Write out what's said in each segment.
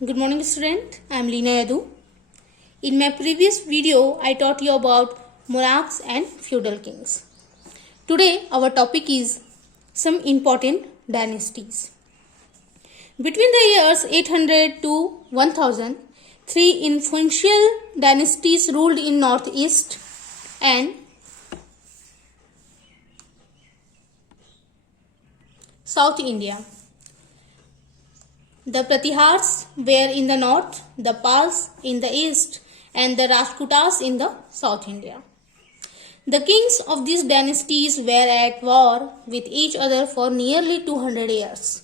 Good morning student, I am Leena Yadu. In my previous video, I taught you about monarchs and feudal kings. Today, our topic is some important dynasties. Between the years 800 to 1000, three influential dynasties ruled in northeast and South India. The Pratihars were in the north, the Pals in the east, and the Rajputas in the South India. The kings of these dynasties were at war with each other for nearly 200 years,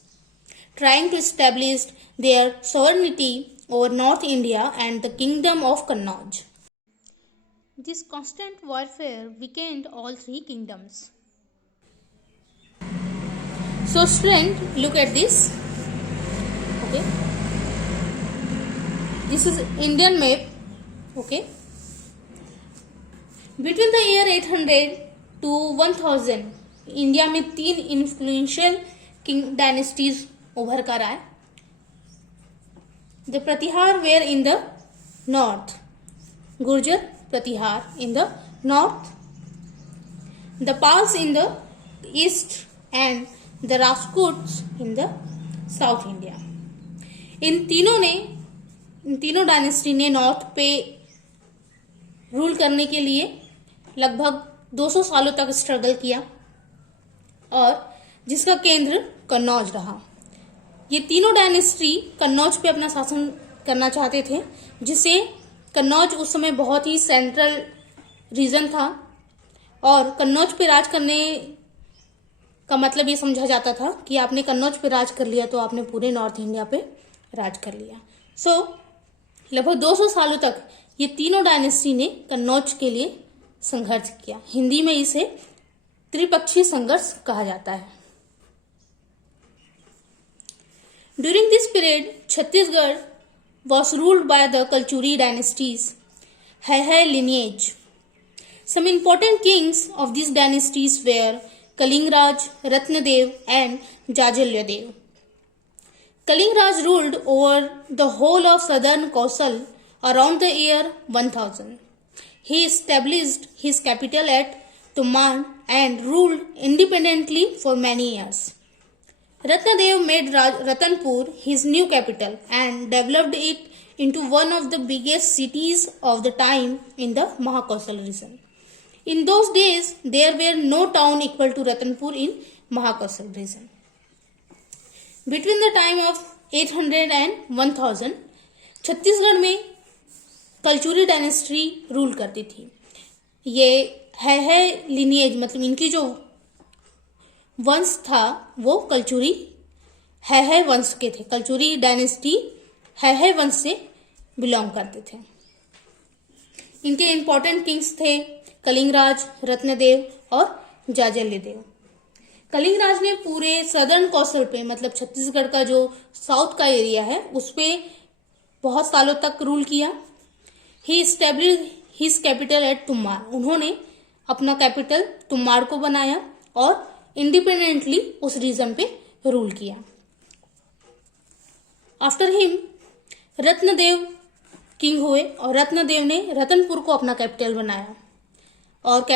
trying to establish their sovereignty over North India and the kingdom of Kannauj. This constant warfare weakened all three kingdoms. So student, look at this. Okay, this is Indian map. Okay, between the year 800 to 1000 India में तीन influential king dynasties उभर कर आए. The Pratihara were in the north, Gurjara Pratihara in the north, the Palas in the east and the Rajputs in the south India. इन तीनों dynasty ने north पे rule करने के लिए लगभग 200 सालों तक स्ट्रगल किया और जिसका केंद्र कन्नौज रहा. ये तीनों डायनेस्टी कन्नौज पे अपना शासन करना चाहते थे, जिसे कन्नौज उस समय बहुत ही सेंट्रल रीजन था और कन्नौज पे राज करने का मतलब ये समझा जाता था कि आपने कन्नौज पे राज कर लिया तो आपने पूरे नॉर्थ इंडिया पे राज कर लिया. लगभग 200 सालों तक ये तीनों डायनेस्टी ने कन्नौज के लिए संघर्ष किया. हिंदी में इसे त्रिपक्षीय संघर्ष कहा जाता है. During this period Chhattisgarh was ruled by the Kalchuri dynasties, Hai lineage. Some important kings of these dynasties were Kalingraj, Ratnadev and Jajalyadev. Kalingraj ruled over the whole of southern Kausal around the year 1000. He established his capital at Tumman and ruled independently for many years. Ratnadev made Ratanpur his new capital and developed it into one of the biggest cities of the time in the Mahakoshal region. In those days, there were no town equal to Ratanpur in Mahakoshal region. Between the time of 800 and 1000, Chhattisgarh में Kalachuri dynasty rule करती थी. ये है lineage, मतलब इनकी जो वंश था वो कलचुरी है वंश के थे. कलचुरी डायनेस्टी है वंश से बिलोंग करते थे. इनके इंपॉर्टेंट किंग्स थे कलिंगराज, रत्नदेव और जाजल्यदेव. कलिंगराज ने पूरे सदर्न कौशल पे, मतलब छत्तीसगढ़ का जो साउथ का एरिया है उस पे बहुत सालों तक रूल किया. He established his capital at तुम्मार. उन्होंने अपना कैपिटल तुम्मार को बनाया और इंडिपेंडेंटली उस रीजन पे रूल किया. आफ्टर हिम रत्नदेव किंग हुए और रत्नदेव ने रतनपुर को अपना कैपिटल बनाया और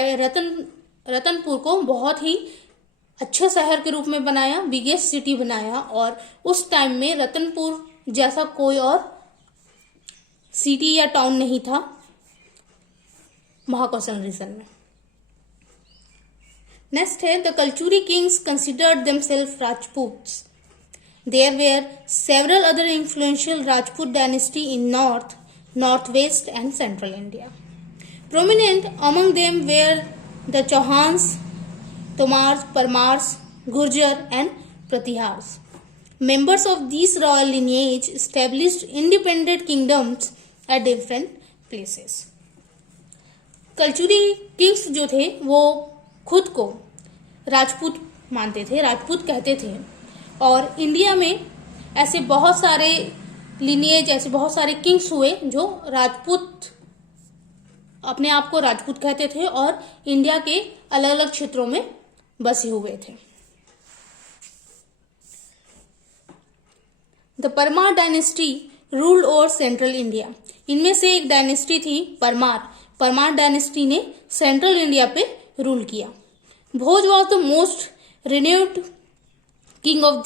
रतनपुर को बहुत ही अच्छे शहर के रूप में बनाया, बिगेस्ट सिटी बनाया. और उस टाइम में रतनपुर जैसा कोई और सिटी या टाउन नहीं था महाकौशल रीजन में. नेक्स्ट है the Kalachuri kings considered themselves Rajputs. There were several other influential Rajput dynasty in north, northwest and central India. Prominent among them were the Chauhans, Tomars, Parmars, Gurjar and Pratihars. Members of these royal lineage established independent kingdoms at different places. Kalachuri Kings जो थे वो खुद को राजपूत मानते थे, राजपूत कहते थे. और इंडिया में ऐसे बहुत सारे लिनिएज, ऐसे बहुत सारे किंग्स हुए जो राजपूत, अपने आप को राजपूत कहते थे और इंडिया के अलग अलग क्षेत्रों में बसे हुए थे. The Parmar dynasty ruled over central India. इनमें से एक डायनेस्टी थी परमार डायनेस्टी ने सेंट्रल इंडिया पे रूल किया. Bhoja was the most renowned king of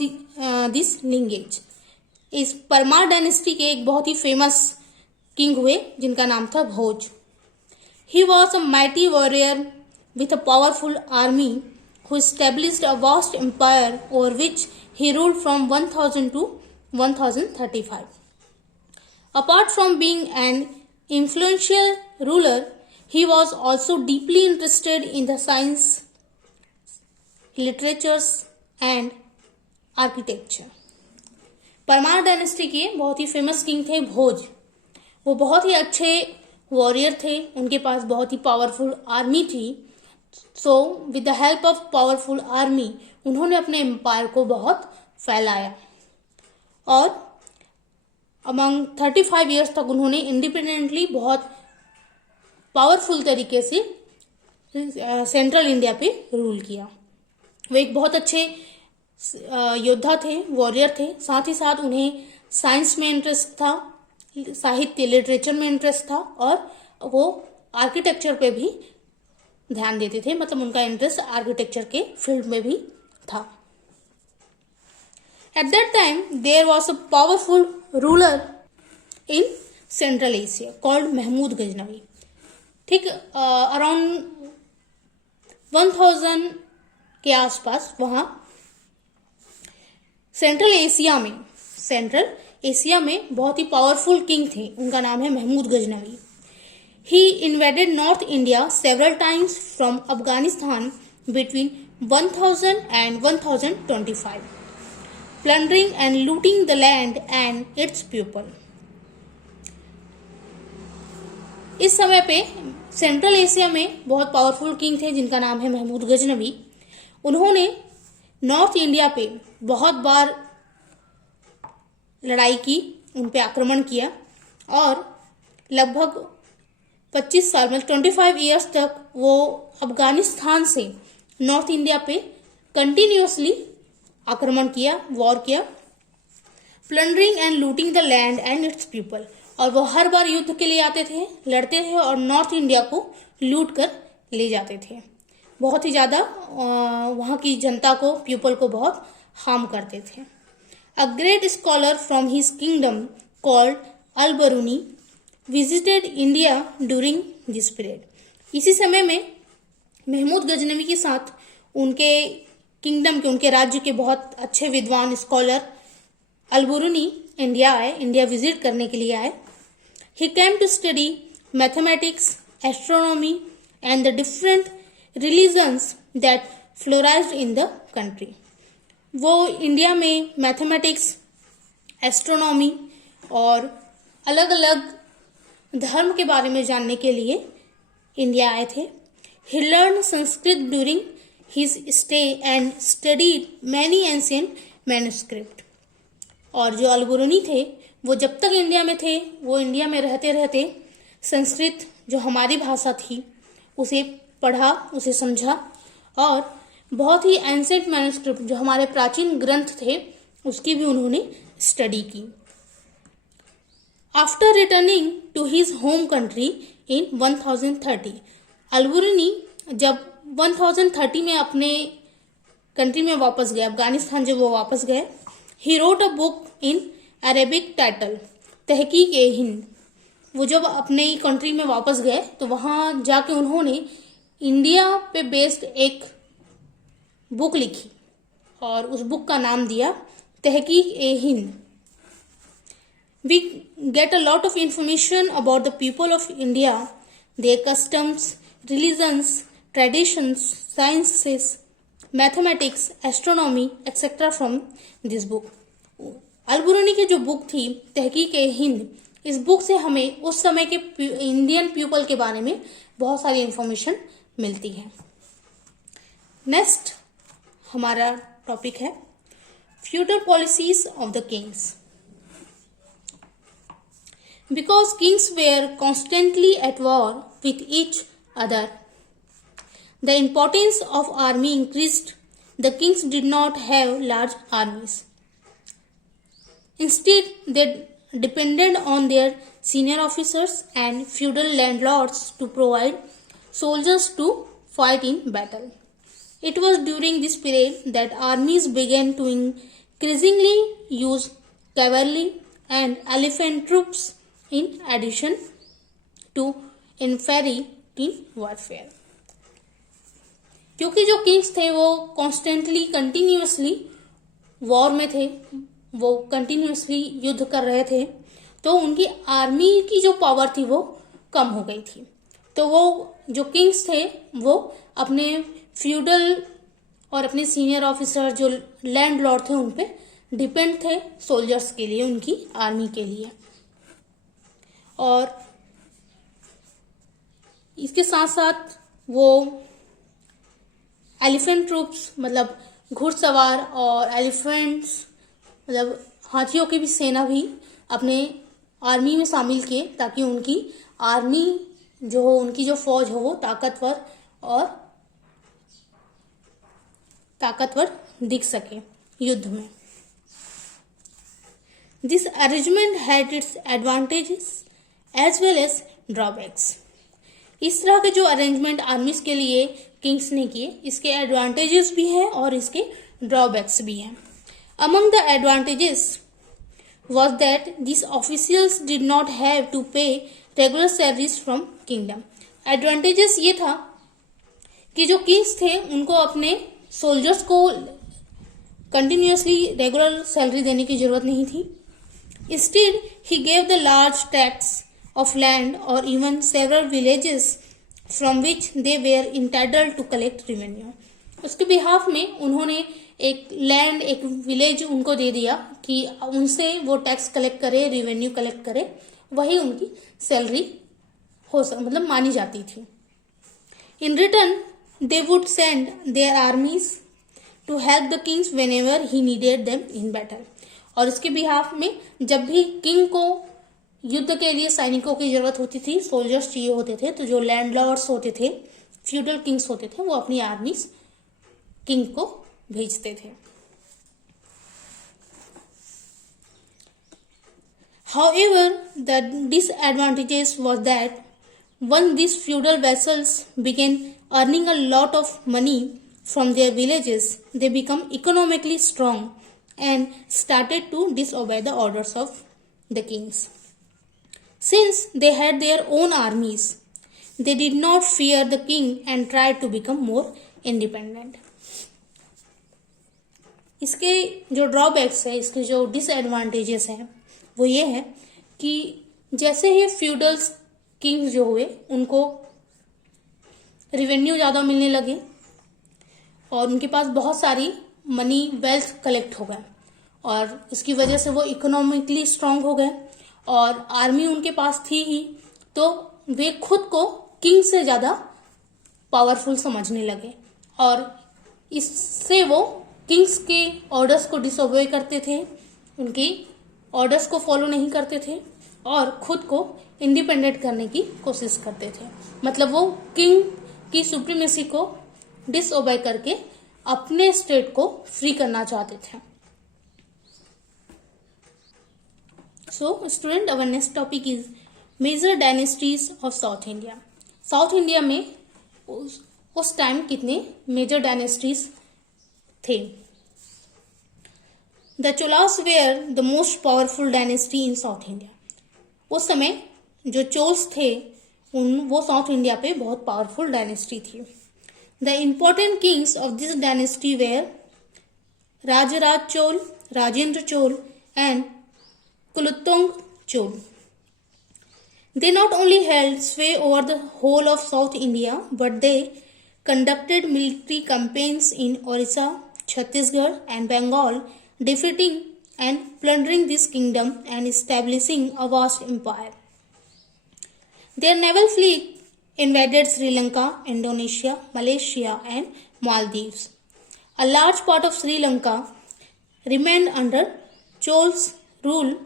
this lineage. इस परमार डायनेस्टी के एक बहुत ही फेमस किंग हुए जिनका नाम था भोज. He was a mighty warrior with a powerful army who established a vast empire over which he ruled from 1000 to 1035. Apart from being an influential ruler, he was also deeply interested in the science, literatures and architecture. Parmar dynasty के बहुत ही famous king थे भोज. वो बहुत ही अच्छे warrior थे, उनके पास बहुत ही powerful army थी. So with the help of powerful army उन्होंने अपने एम्पायर को बहुत फैलाया और अमंग 35 इयर्स तक उन्होंने इंडिपेंडेंटली बहुत पावरफुल तरीके से सेंट्रल इंडिया पे रूल किया. वो एक बहुत अच्छे योद्धा थे, वॉरियर थे. साथ ही साथ उन्हें साइंस में इंटरेस्ट था, साहित्य लिटरेचर में इंटरेस्ट था और वो आर्किटेक्चर पे भी ध्यान देते थे. मतलब उनका इंटरेस्ट आर्किटेक्चर के फील्ड में भी था. At that time there was a powerful ruler in central Asia called Mahmud Ghaznavi. ठीक अराउंड 1000 के आसपास वहां सेंट्रल एशिया में बहुत ही पावरफुल किंग थे. उनका नाम है Mahmood Ghaznavi. He invaded North India several times from Afghanistan between 1000 and 1025, plundering and looting the land and its people. इस समय पे सेंट्रल एशिया में बहुत पावरफुल किंग थे जिनका नाम है महमूद गजनवी. उन्होंने नॉर्थ इंडिया पे बहुत बार लड़ाई की, उन पे आक्रमण किया और लगभग 25 साल मतलब 25 इयर्स तक वो अफगानिस्तान से नॉर्थ इंडिया पे कंटिन्यूसली आक्रमण किया, वॉर किया. Plundering and looting the land and it's people. और वो हर बार युद्ध के लिए आते थे, लड़ते थे और नॉर्थ इंडिया को लूट कर ले जाते थे. बहुत ही ज़्यादा वहाँ की जनता को, पीपल को बहुत हार्म करते थे. A great scholar from his kingdom called Al Biruni visited India during this period. इसी समय में महमूद गजनवी के साथ उनके किंगडम के, उनके राज्य के बहुत अच्छे विद्वान स्कॉलर अलबरूनी इंडिया विजिट करने के लिए आए. He came to study mathematics, astronomy and the different religions that flourished in the country. वो इंडिया में मैथमेटिक्स, एस्ट्रोनॉमी और अलग अलग धर्म के बारे में जानने के लिए इंडिया आए थे. He learn Sanskrit during his stay and studied many ancient manuscript. और जो अलबरूनी थे वो जब तक इंडिया में थे, वो इंडिया में रहते रहते संस्कृत जो हमारी भाषा थी उसे पढ़ा, उसे समझा और बहुत ही एंशिएंट मैन्युस्क्रिप्ट जो हमारे प्राचीन ग्रंथ थे उसकी भी उन्होंने स्टडी की. After returning to his home country in 1030, Al-Biruni जब 1030 में अपने कंट्री में वापस गए, अफगानिस्तान जब वो वापस गए, he wrote a book in Arabic title तहकीक ए हिंद. वो जब अपने कंट्री में वापस गए तो वहाँ जाके उन्होंने इंडिया पे बेस्ड एक बुक लिखी और उस बुक का नाम दिया तहकीक ए Hind. We get a lot of information about the people of India, their customs, religions, traditions, sciences, mathematics, astronomy, etc. from this book. Al-Biruni की जो बुक थी तहकीक ए हिंद, इस बुक से हमें उस समय के इंडियन पीपल के बारे में बहुत सारी इंफॉर्मेशन मिलती है. नेक्स्ट हमारा टॉपिक है feudal policies of the Kings. Because kings were constantly at war with each other, the importance of army increased. The kings did not have large armies. Instead, they depended on their senior officers and feudal landlords to provide soldiers to fight in battle. It was during this period that armies began to increasingly use cavalry and elephant troops in addition to infantry in warfare. क्योंकि जो Kings थे वो constantly continuously war में थे, वो continuously युद्ध कर रहे थे, तो उनकी आर्मी की जो पावर थी वो कम हो गई थी। तो वो जो किंग्स थे वो अपने फ्यूडल और अपने सीनियर ऑफिसर जो लैंड लॉर्ड थे उन पे डिपेंड थे सोल्जर्स के लिए, उनकी आर्मी के लिए। और इसके साथ साथ वो एलिफेंट ट्रूप्स मतलब घुड़सवार और एलिफेंट्स मतलब हाथियों की भी सेना भी अपने आर्मी में शामिल किए, ताकि उनकी आर्मी जो हो, उनकी जो फौज हो वो ताकतवर दिख सके युद्ध में। This arrangement had its advantages as well as drawbacks. इस तरह के जो अरेंजमेंट आर्मीज के लिए किंग्स ने किए, इसके एडवांटेजेस भी हैं और इसके ड्रॉबैक्स भी हैं। Among the advantages was that these officials did not have to pay regular salaries from kingdom. Advantages ये था कि जो किंग्स थे उनको अपने सोल्जर्स को कंटिन्यूसली रेगुलर सैलरी देने की जरूरत नहीं थी। Instead, he gave the large tracts of land or even several villages from which they were entitled to collect revenue. उसके बिहाफ में उन्होंने एक लैंड, एक विलेज उनको दे दिया कि उनसे वो टैक्स कलेक्ट करे, रेवेन्यू कलेक्ट करे, वही उनकी सैलरी मतलब मानी जाती थी। In return they would send their armies to help the kings whenever he needed them in battle. और इसके बिहाफ में जब भी किंग को युद्ध के लिए सैनिकों की जरूरत होती थी, सोल्जर्स चाहिए होते थे, तो जो लैंडलॉर्ड्स होते थे, फ्यूडल किंग्स होते थे, वो अपनी आर्मीज किंग को भेजते थे। However, the disadvantages was that once these feudal vassals began earning a lot of money from their villages, they become economically strong and started to disobey the orders of the kings. Since they had their own armies, they did not fear the king and tried to become more independent. इसके जो drawbacks है, इसके जो disadvantages हैं वो ये है कि जैसे ही फ्यूडल्स किंग्स जो हुए उनको रेवेन्यू ज़्यादा मिलने लगे और उनके पास बहुत सारी मनी वेल्थ कलेक्ट हो गए और इसकी वजह से वो इकोनॉमिकली स्ट्रांग हो गए और आर्मी उनके पास थी ही, तो वे खुद को किंग से ज़्यादा पावरफुल समझने लगे और इससे वो किंग्स के ऑर्डर्स को डिसओबे करते थे, उनकी ऑर्डर्स को फॉलो नहीं करते थे और खुद को इंडिपेंडेंट करने की कोशिश करते थे। मतलब वो किंग की सुप्रीमेसी को डिसओबे करके अपने स्टेट को फ्री करना चाहते थे। So student, our next topic is major dynasties of south India. South India में उस टाइम कितने मेजर डायनेस्टीज थे। The Cholas were the most powerful dynasty in south India. उस समय जो चोल्स थे वो साउथ इंडिया पे बहुत पावरफुल डायनेस्टी थी। The important kings of this dynasty were Rajaraja Chola, Rajendra Chola and Kulottunga Chola. They not only held sway over the whole of South India, but they conducted military campaigns in Orissa, Chhattisgarh and Bengal, defeating and plundering this kingdom and establishing a vast empire. Their naval fleet invaded Sri Lanka, Indonesia, Malaysia and Maldives. A large part of Sri Lanka remained under Chol's rule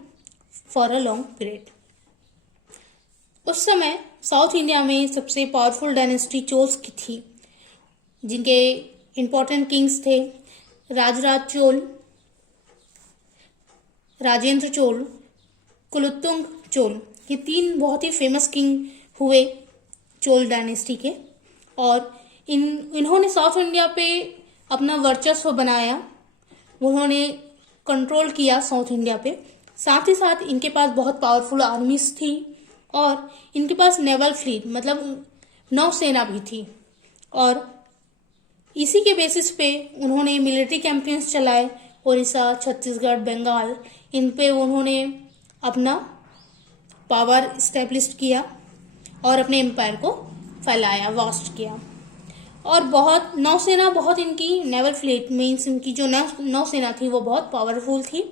for a long period. उस समय south India में सबसे powerful dynasty चोल्स की थी, जिनके important Kings थे राजराज चोल, राजेंद्र चोल कुलोत्तुंग चोल, ये 3 बहुत ही फेमस किंग हुए चोल डायनेस्टी के, और इन्होंने साउथ इंडिया पे अपना वर्चस्व बनाया, उन्होंने कंट्रोल किया साउथ इंडिया पे। साथ ही साथ इनके पास बहुत पावरफुल आर्मीज थी और इनके पास नेवल फ्लीट मतलब नौसेना भी थी, और इसी के बेसिस पे उन्होंने मिलिट्री कैंपेन्स चलाए। उड़ीसा, छत्तीसगढ़, बंगाल, इन पे उन्होंने अपना पावर इस्टेब्लिश किया और अपने एम्पायर को फैलाया, वास्ट किया। और बहुत नौसेना, बहुत इनकी नेवल फ्लीट मीन्स इनकी जो नौसेना थी वो बहुत पावरफुल थी,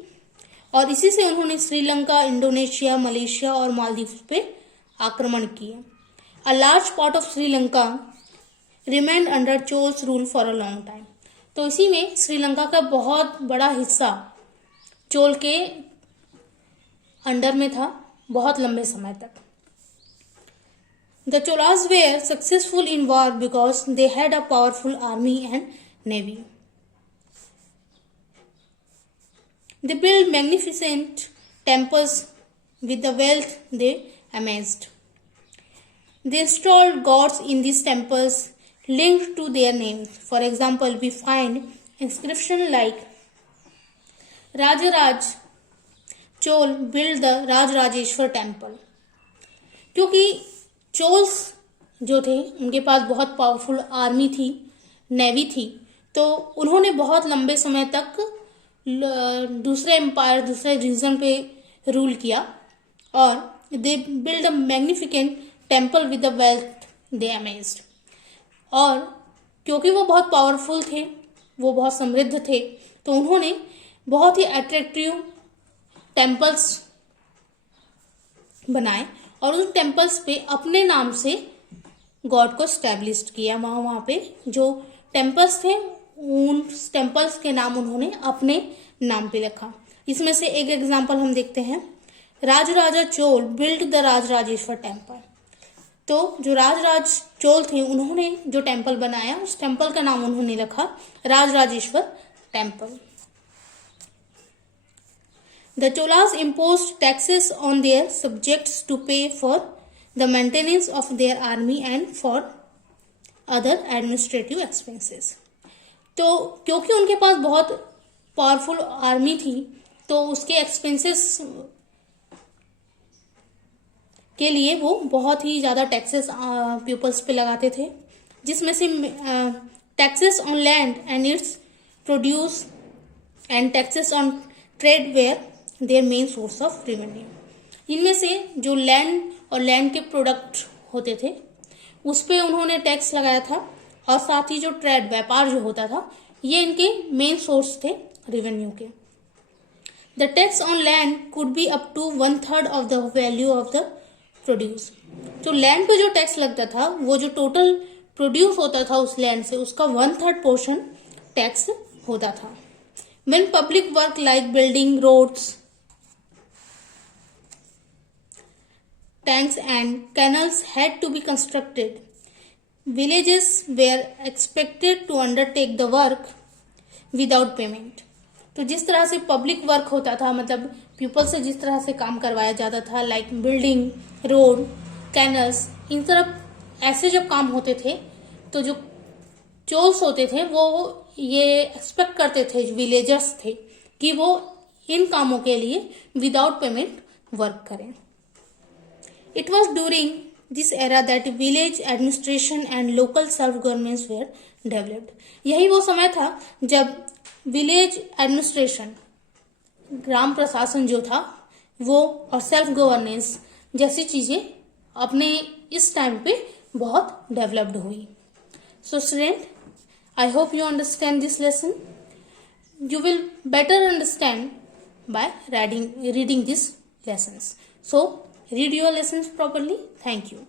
और इसी से उन्होंने श्रीलंका, इंडोनेशिया, मलेशिया और मालदीव पे आक्रमण किए। A large part of Sri Lanka remained under Cholas rule for a long time. तो इसी में श्रीलंका का बहुत बड़ा हिस्सा चोल के अंडर में था बहुत लंबे समय तक। The Cholas were successful in war because they had a powerful army and navy. They built magnificent temples with the wealth they amassed. They installed gods in these temples linked to their names. For example, we find inscription like Rajaraj Chol built the Rajarajeshwar temple. क्योंकि चोल्स जो थे उनके पास बहुत powerful army थी, navy थी, तो उन्होंने बहुत लंबे समय तक दूसरे एम्पायर, दूसरे रीजन पे रूल किया, और they build a magnificent temple with the wealth they amazed. और क्योंकि वो बहुत पावरफुल थे, वो बहुत समृद्ध थे, तो उन्होंने बहुत ही अट्रैक्टिव टेम्पल्स बनाए और उन टेम्पल्स पे अपने नाम से गॉड को स्टैब्लिश किया। वहाँ पे जो टेम्पल्स थे उन टेम्पल्स के नाम उन्होंने अपने नाम पे रखा। इसमें से एक एग्जांपल हम देखते हैं, Rajaraja Chola build the Rajarajeshwara temple. तो जो राजराज चोल थे उन्होंने जो टेम्पल बनाया उस टेम्पल का नाम उन्होंने रखा Rajarajeshwara temple. The Cholas imposed taxes on their subjects to pay for the maintenance of their army and for other administrative expenses. तो क्योंकि उनके पास बहुत पावरफुल आर्मी थी तो उसके एक्सपेंसेस के लिए वो बहुत ही ज़्यादा टैक्सेस पीपल्स पे लगाते थे, जिसमें से taxes on land and its produce and taxes on trade were their main source of revenue. इनमें से जो लैंड और लैंड के प्रोडक्ट होते थे उस पे उन्होंने टैक्स लगाया था, और साथ ही जो ट्रेड, व्यापार जो होता था, ये इनके मेन सोर्स थे रेवेन्यू के। The tax on land could be up to 1/3 of the value of the produce. जो लैंड पे जो टैक्स लगता था वो जो टोटल प्रोड्यूस होता था उस लैंड से उसका 1/3 पोर्शन टैक्स होता था। When public work like building roads, tanks and canals had to be constructed, villages were expected to undertake the work without payment. तो जिस तरह से पब्लिक वर्क होता था, मतलब पीपल से जिस तरह से काम करवाया जाता था, लाइक बिल्डिंग, रोड, कैनल्स, इन तरफ ऐसे जब काम होते थे तो जो चोल्स होते थे वो ये एक्सपेक्ट करते थे, विलेजर्स थे, कि वो इन कामों के लिए विदाउट पेमेंट वर्क करें। It was during this era that village administration and local self-governments were developed. यही वो समय था जब विलेज एडमिनिस्ट्रेशन, ग्राम प्रशासन जो था वो, और सेल्फ गवर्नेंस जैसी चीजें अपने इस टाइम पे बहुत डेवलप्ड हुई। So student, I hope you understand this lesson. You will better understand by reading these lessons. So read your lessons properly. Thank you.